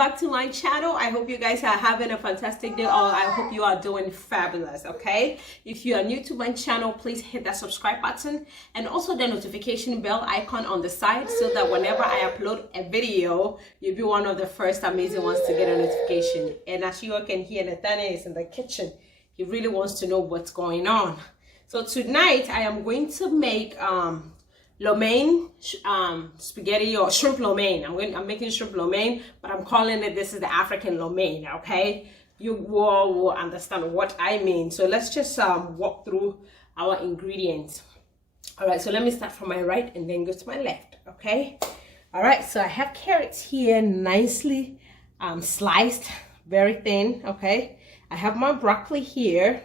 back to my channel. I hope you guys are having a fantastic day, or I hope you are doing fabulous. Okay, if you are new to my channel, please hit that subscribe button and also the notification bell icon on the side, so that whenever I upload a video, you'll be one of the first amazing ones to get a notification. And as you all can hear, Nathaniel is in the kitchen. He really wants to know what's going on. So tonight I am going to make lo mein spaghetti, or shrimp lo mein. I'm making shrimp lo mein, but I'm calling it, this is the African lo mein. Okay, you all will understand what I mean. So let's just walk through our ingredients. All right, so let me start from my right and then go to my left. Okay, all right, so I have carrots here, nicely sliced, very thin. Okay, I have my broccoli here.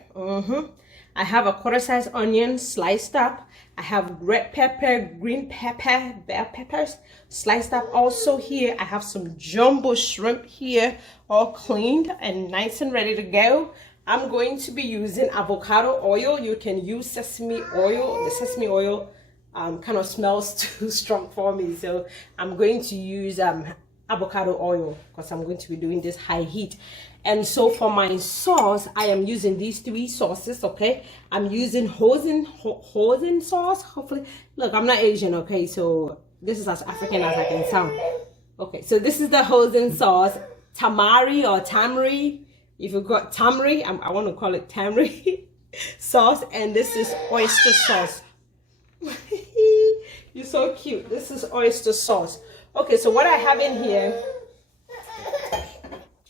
I have a quarter-size onion sliced up. I have red pepper, green pepper, bell peppers sliced up. Also here, I have some jumbo shrimp here, all cleaned and nice and ready to go. I'm going to be using avocado oil. You can use sesame oil. The sesame oil kind of smells too strong for me, so I'm going to use avocado oil because I'm going to be doing this high heat. And so for my sauce, I am using these three sauces. Okay, I'm using Hosin sauce. Hopefully, look, I'm not Asian. Okay, so this is as African as I can sound. Okay, so this is the Hosin sauce, Tamari or Tamari. If you got Tamari, I want to call it Tamari sauce, and this is oyster sauce. You're so cute. This is oyster sauce. Okay, so what I have in here.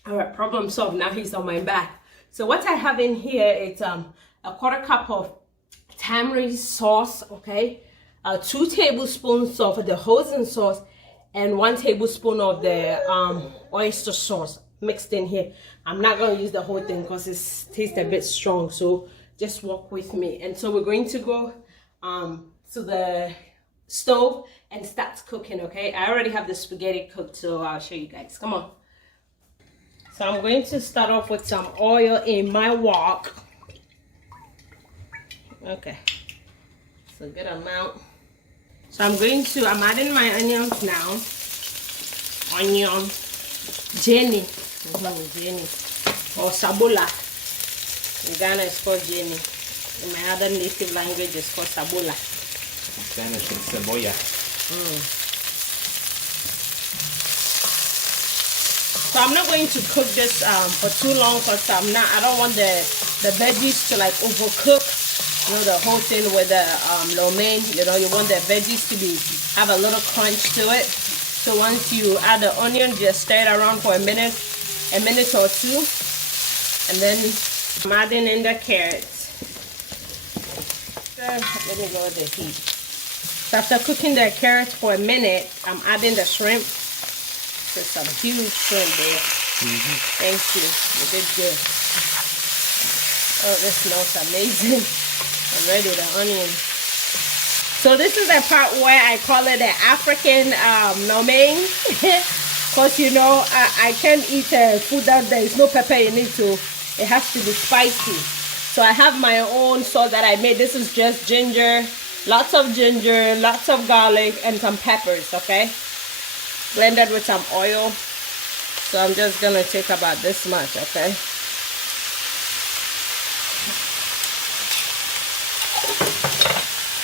All right, problem solved. Now he's on my back. So what I have in here is a quarter cup of Tamari sauce, okay, 2 tablespoons of the Hosin sauce, and 1 tablespoon of the oyster sauce mixed in here. I'm not going to use the whole thing because it tastes a bit strong, so just walk with me. And so we're going to go to the stove and start cooking. Okay, I already have the spaghetti cooked, so I'll show you guys. Come on. So I'm going to start off with some oil in my wok. Okay, so good amount. So I'm adding my onions now. Onion, Jenny, Jenny, or Sabola. In Ghana it's called Jenny. In my other native language it's called Sabola. In Spanish it's Cebolla. So I'm not going to cook this for too long because I don't want the veggies to like overcook. You know, the whole thing with the lo mein. You know, you want the veggies to have a little crunch to it. So once you add the onion, just stir it around for a minute or two, and then I'm adding in the carrots. Let me go with the heat. So after cooking the carrots for a minute, I'm adding the shrimp. There's some huge shrimp, babe. Thank you. You did good. Oh, this smells amazing. I'm ready, the onion. So this is the part where I call it the African lo mein. Because, you know, I can't eat food that there is no pepper in it, so it has to be spicy. So I have my own sauce that I made. This is just ginger, lots of garlic, and some peppers, okay? Blended with some oil. So I'm just gonna take about this much, okay?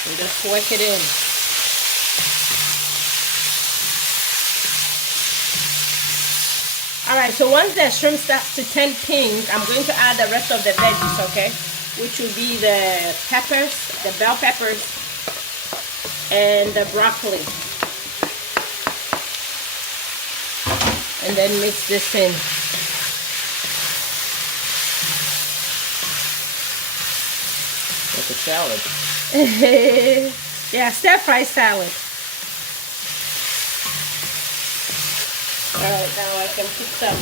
And just work it in. Alright, so once the shrimp starts to turn pink, I'm going to add the rest of the veggies, okay? Which will be the peppers, the bell peppers, and the broccoli. And then mix this in. Like a salad. Yeah, stir-fry salad. Alright, now I can put some,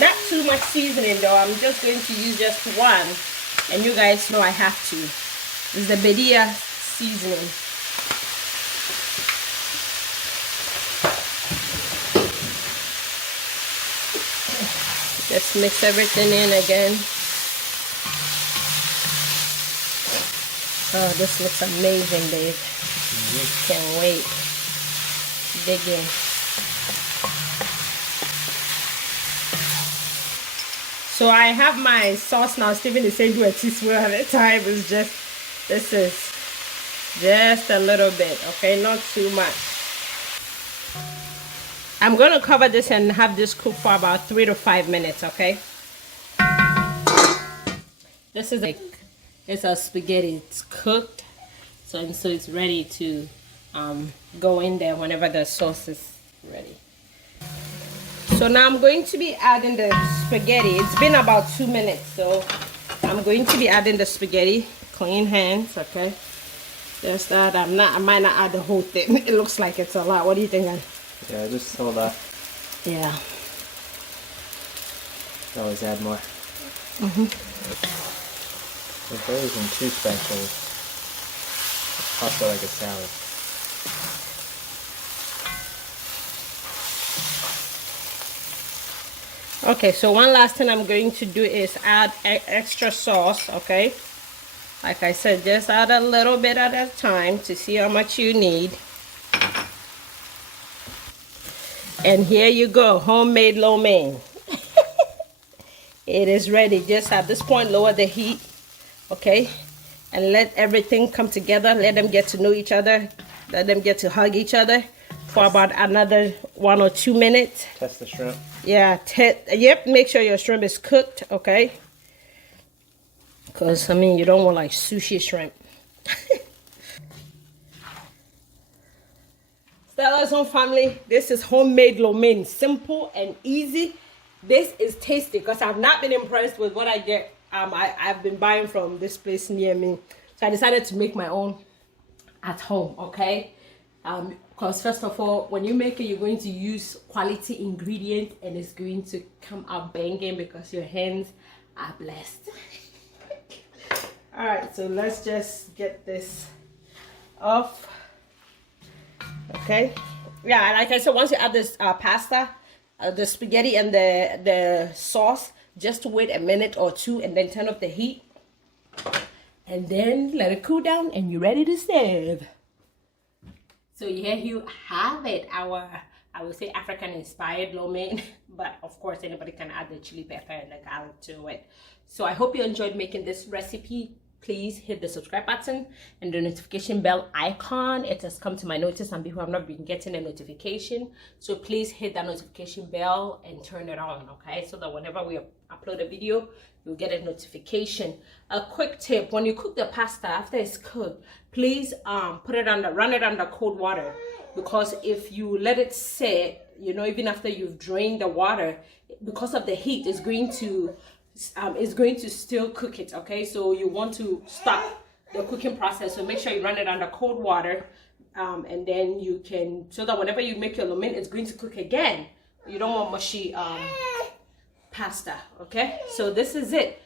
not too much seasoning though. I'm just going to use just one. And you guys know I have to. It's the Badia seasoning. Let's mix everything in again. Oh, this looks amazing, babe. Can't wait. Dig in. So I have my sauce now. Steven is saying do a teaspoon at a time. It's just, this is just a little bit, okay? Not too much. I'm going to cover this and have this cook for about 3 to 5 minutes, okay? This is it's a spaghetti. It's cooked, so it's ready to go in there whenever the sauce is ready. So now I'm going to be adding the spaghetti. It's been about 2 minutes, so I'm going to be adding the spaghetti. Clean hands, okay? Just that. I might not add the whole thing. It looks like it's a lot. What do you think? Yeah, just hold on. Yeah. Always add more. If there isn't too special, it's pasta like a salad. Okay, so one last thing I'm going to do is add extra sauce, okay? Like I said, just add a little bit at a time to see how much you need. And here you go, homemade lo mein. It is ready. Just at this point, lower the heat, okay? And let everything come together. Let them get to know each other. Let them get to hug each other for about another 1 or 2 minutes. Test the shrimp. Yeah, yep, make sure your shrimp is cooked, okay? Because, I mean, you don't want like sushi shrimp. StellaZone family, this is homemade lo mein. Simple and easy. This is tasty because I've not been impressed with what I get. I've been buying from this place near me. So I decided to make my own at home, okay? Because first of all, when you make it, you're going to use quality ingredients and it's going to come out banging because your hands are blessed. All right, so let's just get this off. Okay, yeah, like I said, once you add this pasta, the spaghetti and the sauce, just wait a minute or two and then turn off the heat and then let it cool down and you're ready to serve. So here you have it, our, I would say, African inspired lo mein, but of course anybody can add the chili pepper and the garlic to it. So I hope you enjoyed making this recipe. Please hit the subscribe button and the notification bell icon. It has come to my notice and people have not been getting a notification. So please hit that notification bell and turn it on, okay? So that whenever we upload a video, you'll get a notification. A quick tip, when you cook the pasta after it's cooked, please run it under cold water, because if you let it sit, you know, even after you've drained the water, because of the heat, it's going to still cook it, okay? So you want to stop the cooking process, so make sure you run it under cold water, and then you can, so that whenever you make your lo mein, it's going to cook again. You don't want mushy pasta, okay? So this is it.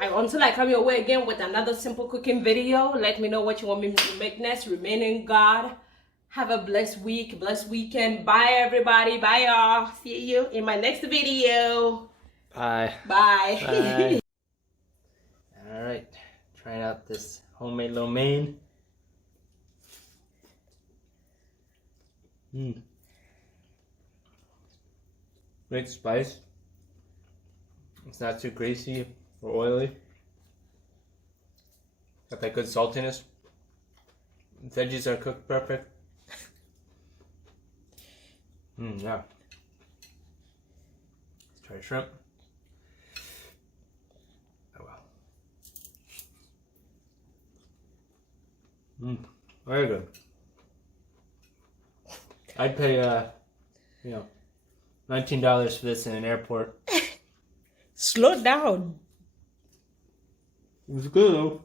Until I come your way again with another simple cooking video, let me know what you want me to make next. Remain in God. Have a blessed week, blessed weekend. Bye everybody. Bye y'all. See you in my next video. Bye. Bye. Bye. All right, trying out this homemade lo mein. Great spice. It's not too greasy or oily. Got that good saltiness. Veggies are cooked perfect. Yeah. Let's try shrimp. Oh well. Very good. I'd pay you know, $19 for this in an airport. Slow down. It was good though.